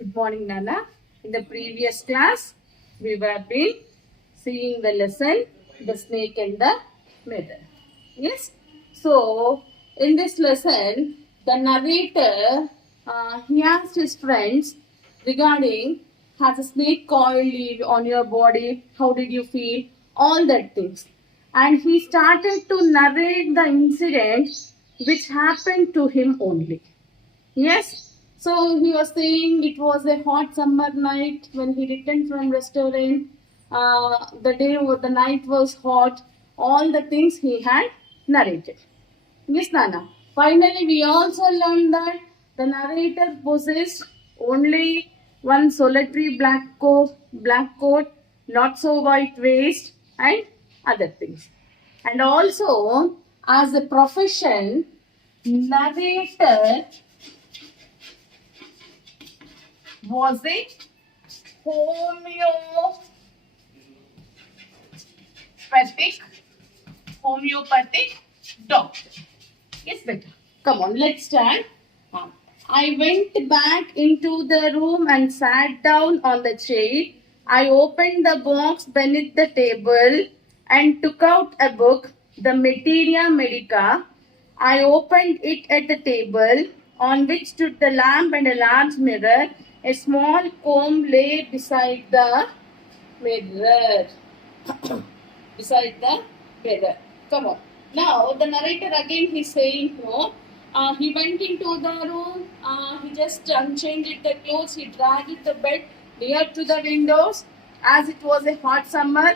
Good morning, Nana. In the previous class, we were been seeing the lesson, the snake and the mirror. Yes. So, in this lesson, the narrator he asked his friends regarding has a snake coiled on your body? How did you feel? All that things, and he started to narrate the incident which happened to him only. Yes. So he was saying it was a hot summer night when he returned from restaurant. The night was hot. All the things he had narrated. Yes, Nana. Finally, we also learned that the narrator possessed only one solitary black coat, not so white waist, and other things. And also, as a profession, narrator was a homeopathic homeopathic doctor. Yes, better. Come on, let's start. I went back into the room and sat down on the chair. I opened the box beneath the table and took out a book, the Materia Medica. I opened it at the table on which stood the lamp and a large mirror. A small comb lay beside the mirror. Beside the mirror. Come on. Now the narrator again he's saying no. He went into the room. He just unchanged the clothes. He dragged the bed near to the windows as it was a hot summer.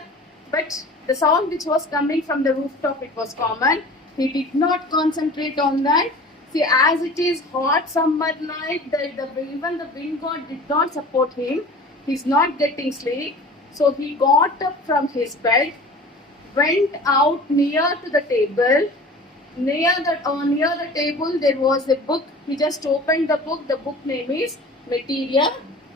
But the sound which was coming from the rooftop it was common. He did not concentrate on that. See, as it is hot summer night, even the wind god did not support him. He's not getting sleep. So he got up from his bed, went out near to the table. Near the table there was a book. He just opened the book. The book name is Materia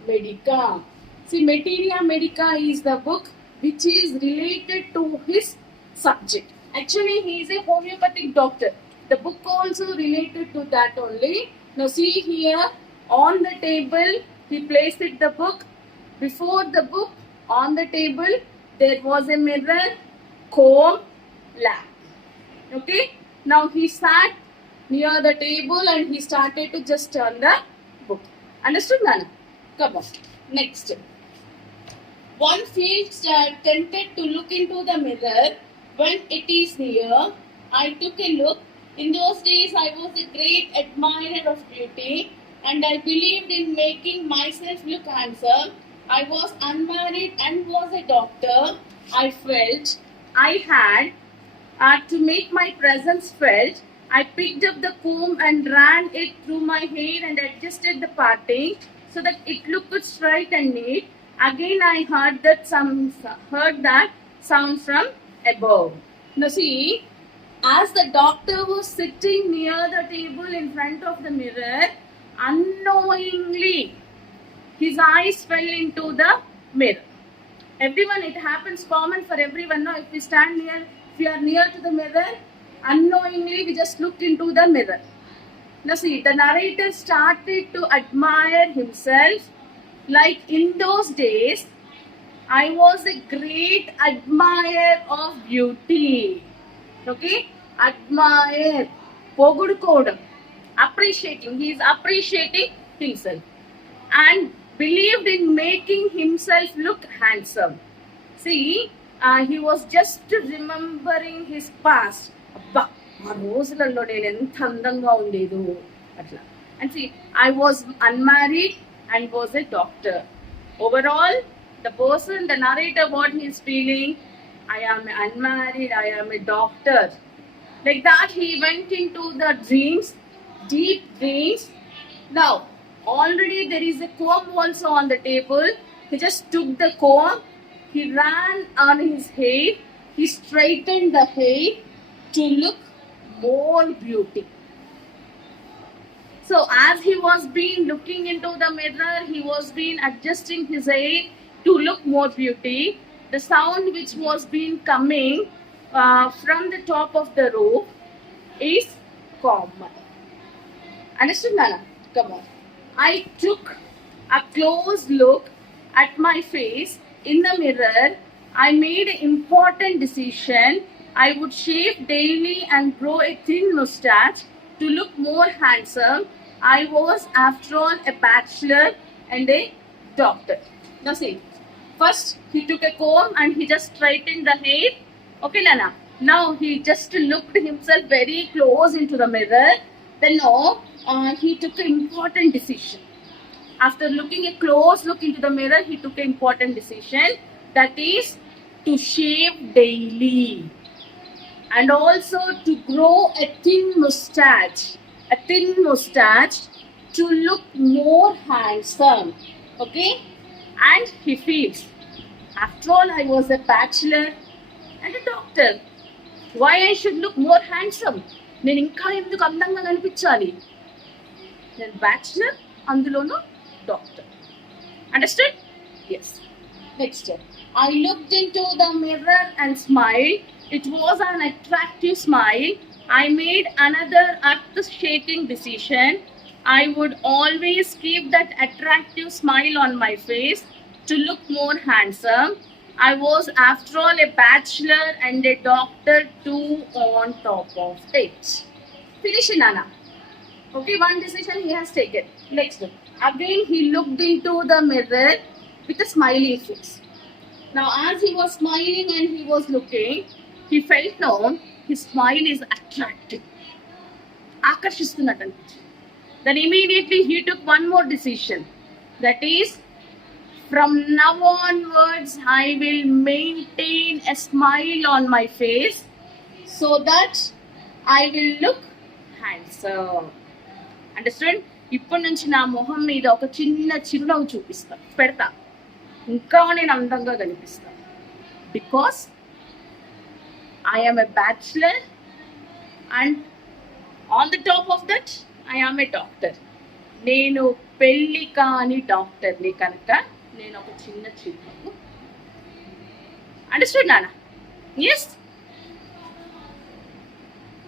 Medica. See, Materia Medica is the book which is related to his subject. Actually, he is a homeopathic doctor. The book also related to that only. Now see here on the table he placed it the book. Before the book on the table there was a mirror, comb, lamp. Okay. Now he sat near the table and he started to just turn the book. Understood, Nana? Come on. Next. One feels tempted to look into the mirror when it is near. I took a look. In those days, I was a great admirer of beauty and I believed in making myself look handsome. I was unmarried and was a doctor. I felt I had to make my presence felt. I picked up the comb and ran it through my hair and adjusted the parting so that it looked straight and neat. Again, I heard that sound from above. Now see, as the doctor was sitting near the table in front of the mirror, unknowingly his eyes fell into the mirror. Everyone, it happens common for everyone. Now, if you are near to the mirror, unknowingly we just look into the mirror. Now see, the narrator started to admire himself. Like in those days, I was a great admirer of beauty. Okay? Admire. Pogudukodam. Appreciating. He is appreciating himself. And believed in making himself look handsome. See, he was just remembering his past. అబ్బా ఆ రోజులలో నేను ఎంత అందంగా ఉండేదో అట్లా. And see, I was unmarried and was a doctor. Overall, the narrator, what he is feeling, I am unmarried, I am a doctor. Like that, he went into the dreams, deep dreams. Now, already there is a comb also on the table. He just took the comb, he ran on his hair, he straightened the hair to look more beauty. So as he was been looking into the mirror, he was been adjusting his hair to look more beauty. The sound which was been coming from the top of the roof is common. Understood, Nana? Come on. I took a close look at my face in the mirror, I made an important decision. I would shave daily and grow a thin mustache to look more handsome. I was, after all, a bachelor and a doctor. Now see, first he took a comb and he just straightened the hair. Okay, Nana. Now he just looked himself very close into the mirror. Then now he took an important decision. After looking a close look into the mirror, he took an important decision, that is to shave daily and also to grow a thin mustache to look more handsome. Okay, and he feels, after all, I was a bachelor and a doctor. Why I should look more handsome? నేను ఇంకా ఎందుకు అందంగా కనిపించాలి? నేను bachelor, అందులోనూ doctor. Understood? Yes. Next step. I looked into the mirror and smiled. It was an attractive smile. I made another earth-shaking decision. I would always keep that attractive smile on my face to look more handsome. I was, after all, a bachelor and a doctor too on top of it. Finish, Nana. Okay, one decision he has taken. Next one. Again, he looked into the mirror with a smiling face. Now, as he was smiling and he was looking, he felt now his smile is attractive. Akarshistunnattu అనిపించింది. Then immediately he took one more decision. That is, from now onwards, I will maintain a smile on my face so that I will look handsome. Understood? ఇప్పటి నుంచి నా మొహం మీద ఒక చిన్న చిరునవ్వు పెడతా, ఇంకా నేను అందంగా కనిపిస్తాను. Because I am a bachelor and on the top of that I am a doctor. నేను పెళ్లి కాని డాక్టర్ని కనుక నేను ఒక చిన్న చిరునవ్వు. Understood, Nana? Yes?